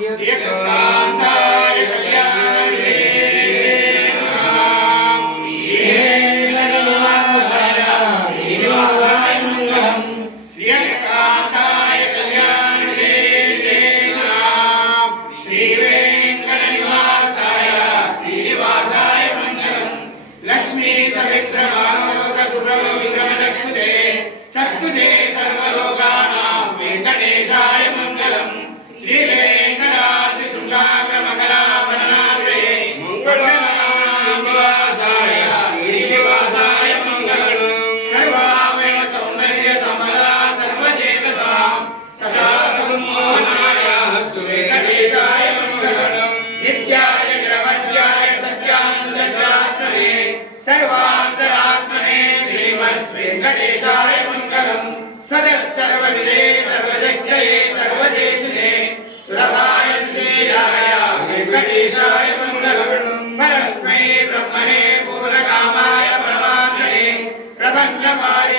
श्रीयकान्ताय कल्याणे श्रीवेंकटनिवासाय श्रीनिवासाय मंगलम् श्रीयकान्ताय कल्याणे श्रीवेंकटनिवासाय श्रीनिवासाय मंगलम् लक्ष्मी सविक्रमालोक सुप्रभ विक्रमचक्षुषे चक्षुषे सर्वलोकानां वेंकटेशाय मंगलम् वेंकटेशाय मंगलम् सदर्शर्वनिधे सर्वशक्तये सर्वदेशिने सुरभाय श्रीराय वेंकटेशाय मंगलम् परस्मै ब्रह्मणे पूर्णकामाय परमात्मने प्रपन्नपाय